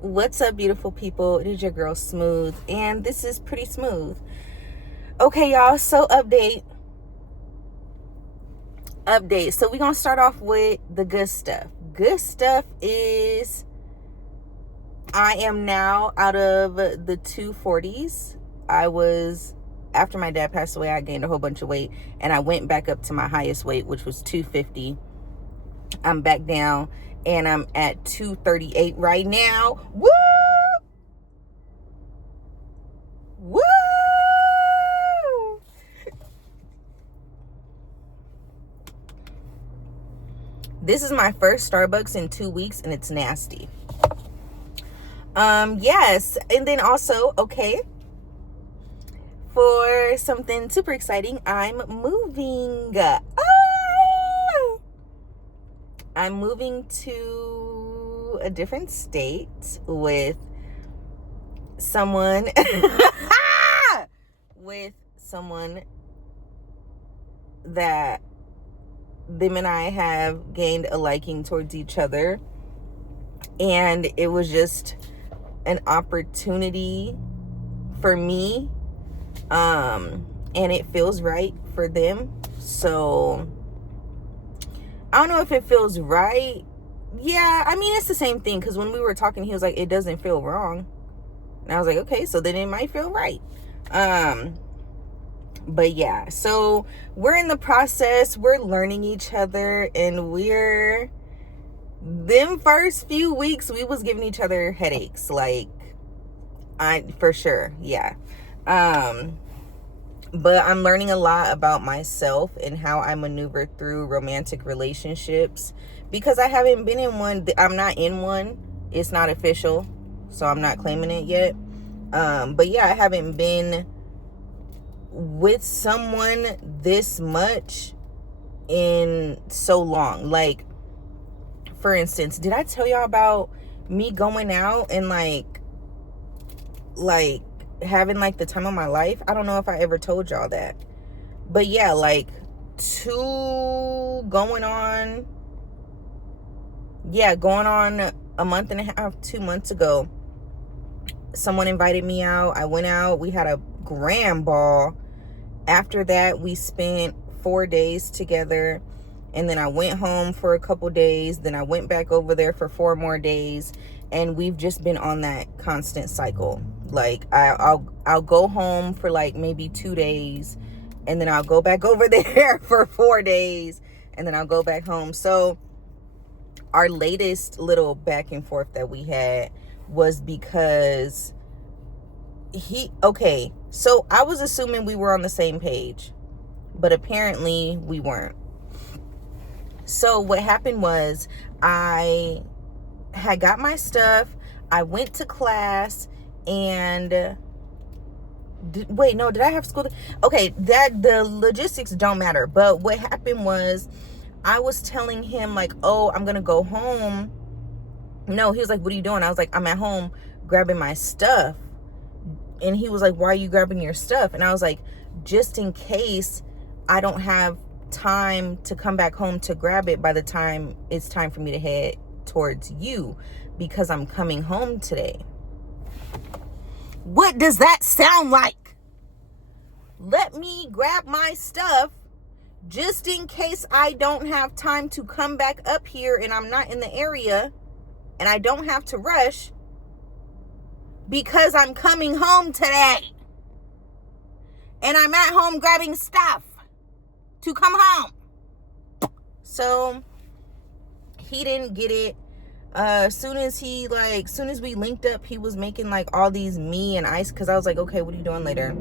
What's up, beautiful people? It is your girl Smooth, and this is Pretty Smooth. Okay, y'all, so update. So we're gonna start off with the good stuff. Good stuff is I am now out of the 240s. After my dad passed away, I gained a whole bunch of weight, and I went back up to my highest weight, which was 250. I'm back down, and I'm at 238 right now. Woo! Woo! This is my first Starbucks in 2 weeks, and it's nasty. Yes, and then also, okay, for something super exciting, I'm moving. I'm moving to a different state with someone that them and I have gained a liking towards each other, and it was just an opportunity for me, and it feels right for them. So I don't know if it feels right. Yeah, I mean, it's the same thing, because when we were talking, he was like, it doesn't feel wrong, and I was like, okay, so then it might feel right. But yeah, so we're in the process, we're learning each other, and them first few weeks, we was giving each other headaches, like, for sure, yeah. But I'm learning a lot about myself and how I maneuver through romantic relationships, because I haven't been in one. I'm not in one. It's not official, so I'm not claiming it yet. But yeah, I haven't been with someone this much in so long. Like, for instance, did I tell y'all about me going out and like having like the time of my life? I don't know if I ever told y'all that. But yeah, like going on a month and a half, 2 months ago, someone invited me out. I went out, we had a grand ball. After that, we spent 4 days together, and then I went home for a couple days, then I went back over there for 4 more days, and we've just been on that constant cycle. Like, I'll go home for like maybe 2 days, and then I'll go back over there for 4 days, and then I'll go back home. So our latest little back and forth that we had was because so I was assuming we were on the same page, but apparently we weren't. So what happened was, I had got my stuff, I went to class, and did I have school? Okay, that the logistics don't matter. But what happened was, I was telling him like, oh, I'm gonna go home. No, he was like, what are you doing? I was like, I'm at home grabbing my stuff. And he was like, why are you grabbing your stuff? And I was like, just in case I don't have time to come back home to grab it by the time it's time for me to head towards you, because I'm coming home today. What does that sound like? Let me grab my stuff just in case I don't have time to come back up here and I'm not in the area and I don't have to rush, because I'm coming home today and I'm at home grabbing stuff to come home. So he didn't get it. Soon as we linked up, he was making like all these me and ice, because I was like, okay, what are you doing later?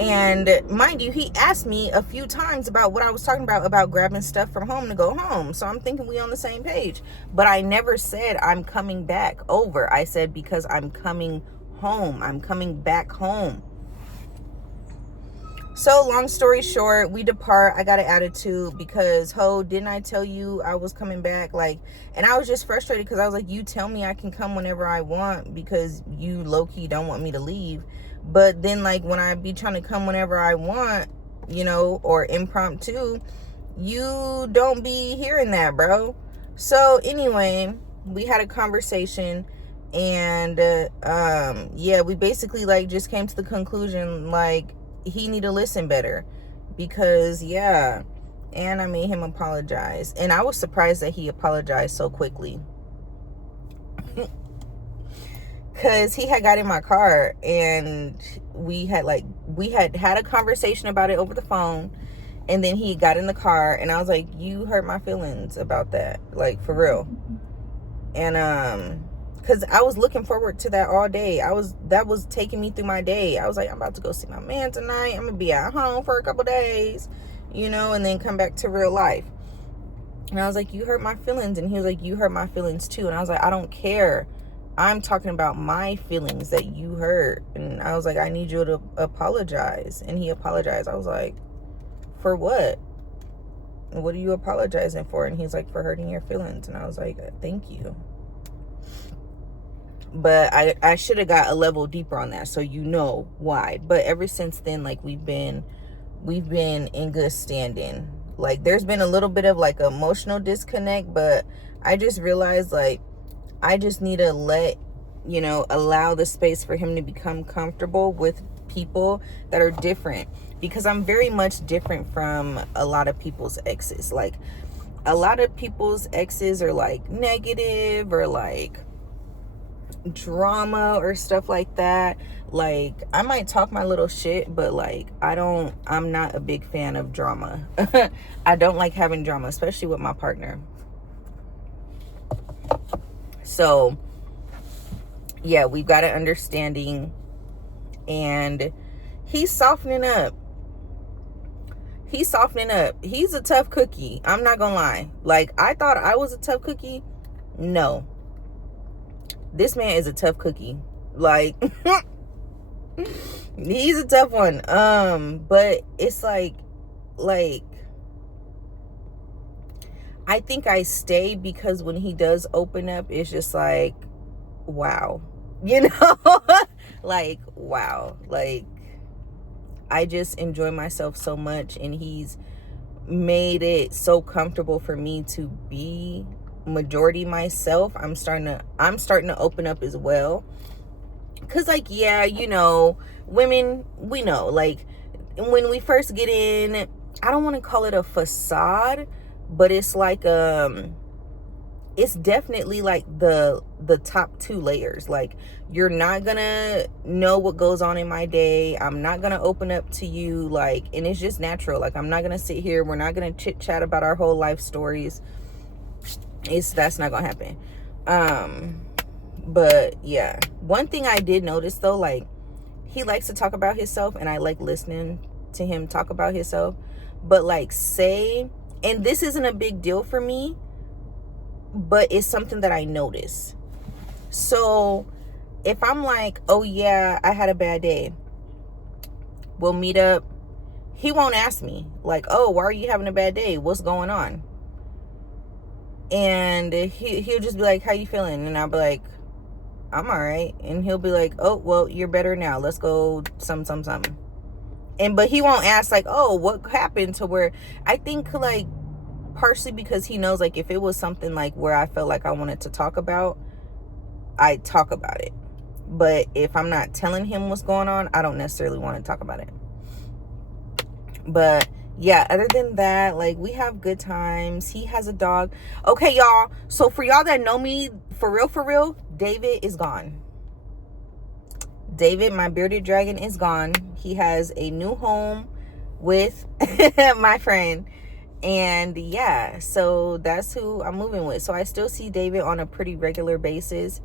And mind you, he asked me a few times about what I was talking about grabbing stuff from home to go home. So I'm thinking we on the same page. But I never said I'm coming back over. I said, because I'm coming home. I'm coming back home. So long story short, we depart. I got an attitude because, didn't I tell you I was coming back? Like, and I was just frustrated because I was like, you tell me I can come whenever I want, because you low-key don't want me to leave. But then, like, when I be trying to come whenever I want, or impromptu, you don't be hearing that, bro. So anyway, we had a conversation, and yeah, we basically like just came to the conclusion like he need to listen better, because yeah. And I made him apologize, and I was surprised that he apologized so quickly. Because he had got in my car, and we had had a conversation about it over the phone, and then he got in the car, and I was like, you hurt my feelings about that, like, for real. And because I was looking forward to that all day. That was taking me through my day. I was like, I'm about to go see my man tonight, I'm gonna be at home for a couple days, and then come back to real life. And I was like, you hurt my feelings. And he was like, you hurt my feelings too. And I was like, I don't care, I'm talking about my feelings that you hurt. And I was like, I need you to apologize. And he apologized. I was like, for what? What are you apologizing for? And he's like, for hurting your feelings. And I was like, thank you. But I should have got a level deeper on that, so you know why. But ever since then, like, we've been in good standing. Like, there's been a little bit of like emotional disconnect, but I just realized, like, I just need to allow the space for him to become comfortable with people that are different, because I'm very much different from a lot of people's exes. Like, a lot of people's exes are like negative or like drama or stuff like that. Like, I might talk my little shit, but like, I'm not a big fan of drama. I don't like having drama, especially with my partner. So yeah, we've got an understanding, and he's softening up. He's a tough cookie. I'm not gonna lie. Like, I thought I was a tough cookie. No, this man is a tough cookie. Like, he's a tough one. But it's like I think I stay because when he does open up, it's just like, wow. Like, wow. Like, I just enjoy myself so much, and he's made it so comfortable for me to be majority myself. I'm starting to open up as well, because like, yeah, women, we know, like, when we first get in, I don't want to call it a facade, but it's like it's definitely like the top 2 layers. Like, you're not gonna know what goes on in my day. I'm not gonna open up to you, like, and it's just natural. Like, I'm not gonna sit here, we're not gonna chit chat about our whole life stories. That's not gonna happen. But yeah, one thing I did notice though, like, he likes to talk about himself, and I like listening to him talk about himself. But like, and this isn't a big deal for me, but it's something that I notice. So if I'm like, oh yeah, I had a bad day, we'll meet up, he won't ask me like, oh, why are you having a bad day? What's going on? And he'll just be like, how you feeling? And I'll be like, I'm all right. And he'll be like, oh, well, you're better now, let's go something. But he won't ask like, oh, what happened? To where I think, like, partially because he knows, like, if it was something like where I felt like I wanted to talk about, I talk about it. But if I'm not telling him what's going on, I don't necessarily want to talk about it. But yeah, other than that, like, we have good times. He has a dog. Okay, y'all, so for y'all that know me for real, David is gone. David, my bearded dragon, is gone. He has a new home with my friend. And yeah, so that's who I'm moving with. So I still see David on a pretty regular basis.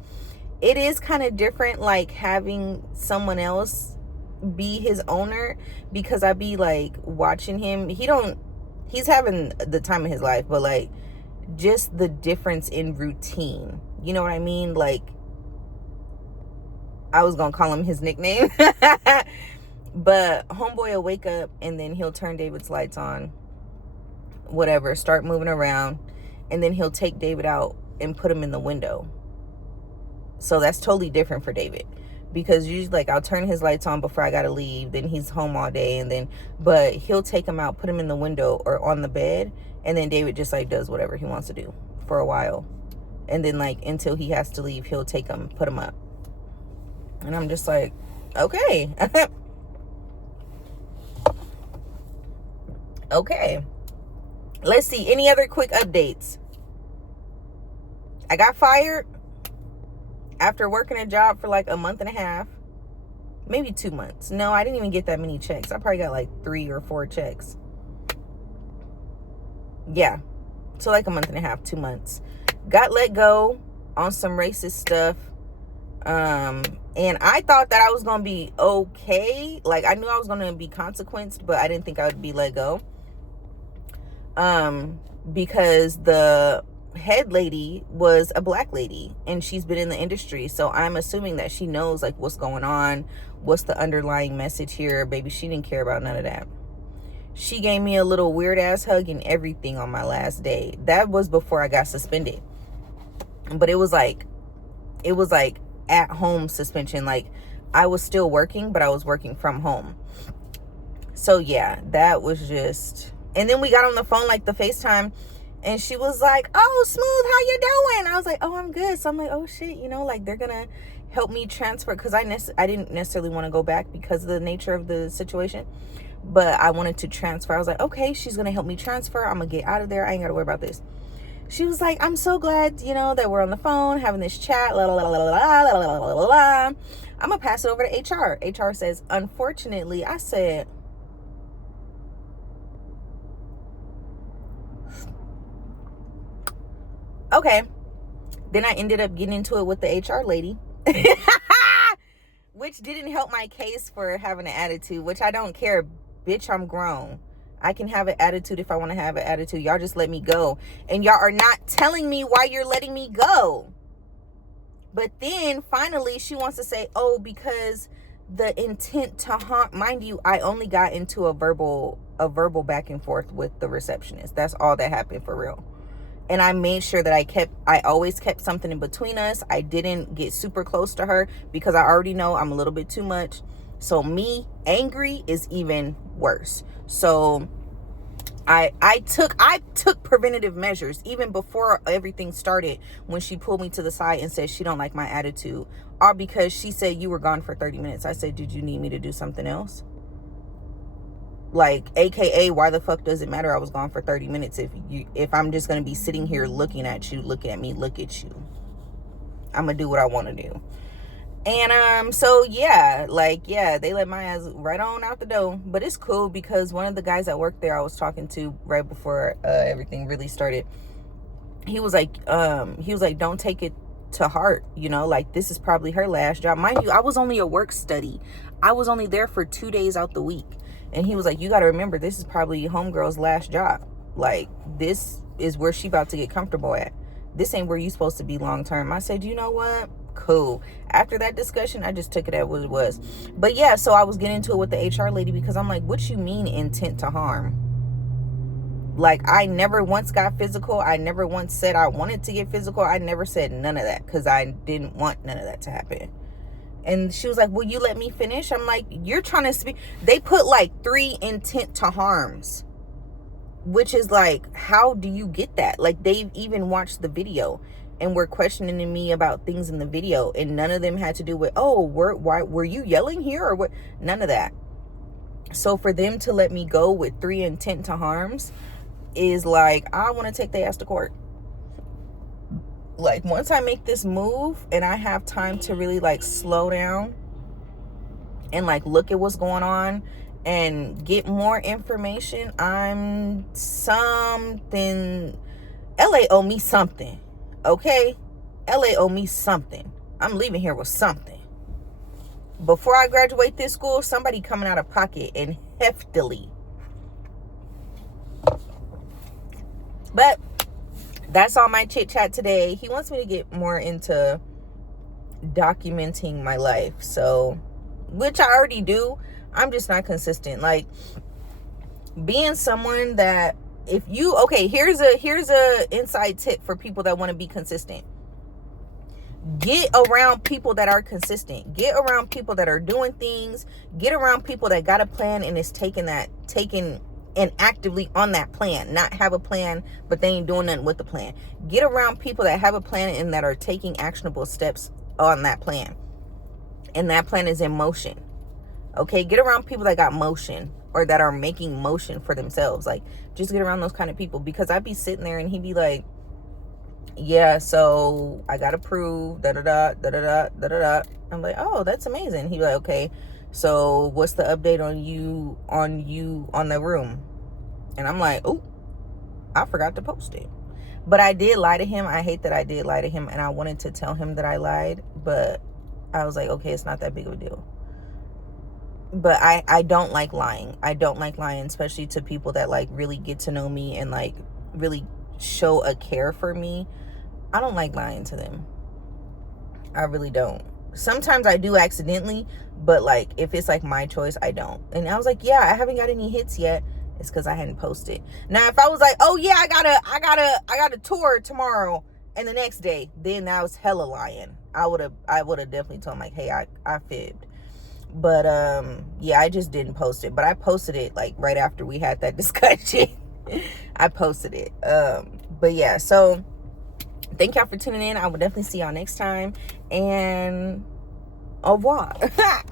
It is kind of different, like, having someone else be his owner, because I be like watching him. He's having the time of his life, but like, just the difference in routine, you know what I mean? Like, I was gonna call him his nickname but homeboy will wake up, and then he'll turn David's lights on, whatever, start moving around, and then he'll take David out and put him in the window. So that's totally different for David, because usually, like, I'll turn his lights on before I gotta leave, then he's home all day, and then, but he'll take him out, put him in the window or on the bed, and then David just like does whatever he wants to do for a while. And then like until he has to leave, he'll take them, put them up. And I'm just like, okay. Okay. Let's see. Any other quick updates? I got fired after working a job for like a month and a half. Maybe 2 months. No, I didn't even get that many checks. I probably got like 3 or 4 checks. Yeah. So like a month and a half, 2 months. Got let go on some racist stuff. And I thought that I was going to be okay. Like, I knew I was going to be consequenced, but I didn't think I would be let go. Because the head lady was a black lady and she's been in the industry. So I'm assuming that she knows like what's going on. What's the underlying message here? Baby, she didn't care about none of that. She gave me a little weird ass hug and everything on my last day. That was before I got suspended. But it was like at home suspension. Like I was still working, but I was working from home. So yeah, that was just, and then we got on the phone, like the FaceTime, and she was like, oh, Smooth, how you doing? I was like, oh, I'm good. So I'm like, oh shit, you know, like they're gonna help me transfer, because I didn't necessarily want to go back because of the nature of the situation, but I wanted to transfer. I was like, okay, she's gonna help me transfer. I'm gonna get out of there. I ain't gotta worry about this. She was like, I'm so glad, you know, that we're on the phone having this chat. La, la, la, la, la, la, la, la, la, la. I'm gonna pass it over to HR. HR says, unfortunately. I said, okay. Then I ended up getting into it with the HR lady, which didn't help my case for having an attitude, which I don't care. Bitch, I'm grown. I can have an attitude if I want to have an attitude. Y'all just let me go. And y'all are not telling me why you're letting me go. But then finally she wants to say, oh, because the intent to harm, mind you, I only got into a verbal back and forth with the receptionist. That's all that happened for real. And I made sure that I always kept something in between us. I didn't get super close to her because I already know I'm a little bit too much. So me angry is even worse. So I took preventative measures even before everything started, when she pulled me to the side and said she don't like my attitude, all because she said you were gone for 30 minutes. I said, did you need me to do something else? Like, AKA, why the fuck does it matter I was gone for 30 minutes if I'm just going to be sitting here looking at you, look at me, look at you. I'm going to do what I want to do. And so yeah, like, yeah, they let my ass right on out the door. But it's cool because one of the guys that worked there I was talking to right before everything really started, he was like, don't take it to heart, you know, like this is probably her last job. Mind you, I was only a work study. I was only there for 2 days out the week. And he was like, you got to remember, this is probably homegirl's last job. Like, this is where she about to get comfortable at. This ain't where you supposed to be long term. I said, you know what? Cool. After that discussion, I just took it at what it was. But yeah, so I was getting into it with the HR lady because I'm like, what you mean intent to harm? Like, I never once got physical. I never once said I wanted to get physical. I never said none of that because I didn't want none of that to happen. And she was like, will you let me finish? I'm like, you're trying to speak. They put like 3 intent to harms, which is like, how do you get that? Like, they've even watched the video and were questioning me about things in the video, and none of them had to do with, oh, why were you yelling here or what? None of that. So for them to let me go with 3 intent to harms is like, I want to take their ass to court. Like, once I make this move and I have time to really like slow down and like look at what's going on and get more information, I'm something. LA owe me something. Okay? LA owe me something. I'm leaving here with something. Before I graduate this school, somebody coming out of pocket and heftily. But that's all my chit chat today. He wants me to get more into documenting my life. So, which I already do. I'm just not consistent. Like, being someone that, if you, okay, here's a inside tip for people that want to be consistent. Get around people that are consistent. Get around people that are doing things. Get around people that got a plan and is taking and actively on that plan, not have a plan, but they ain't doing nothing with the plan. Get around people that have a plan and that are taking actionable steps on that plan. And that plan is in motion. Okay, get around people that got motion or that are making motion for themselves. Like, just get around those kind of people, because I'd be sitting there and he'd be like, yeah, so I got approved, da-da-da, da-da-da, da-da-da. I'm like, oh, that's amazing. He'd be like, okay, so what's the update on the room? And I'm like, oh, I forgot to post it. But I did lie to him. I hate that I did lie to him, and I wanted to tell him that I lied, but I was like, okay, it's not that big of a deal. But I don't like lying. I don't like lying, especially to people that like really get to know me and like really show a care for me. I don't like lying to them. I really don't. Sometimes I do accidentally, but like if it's like my choice, I don't. And I was like, yeah, I haven't got any hits yet. It's because I hadn't posted. Now, if I was like, oh yeah, I got a tour tomorrow, and the next day, then that was hella lying. I would have definitely told him like, hey, I fibbed. But yeah, I just didn't post it. But I posted it like right after we had that discussion. I posted it. But yeah, so thank y'all for tuning in. I will definitely see y'all next time, and au revoir.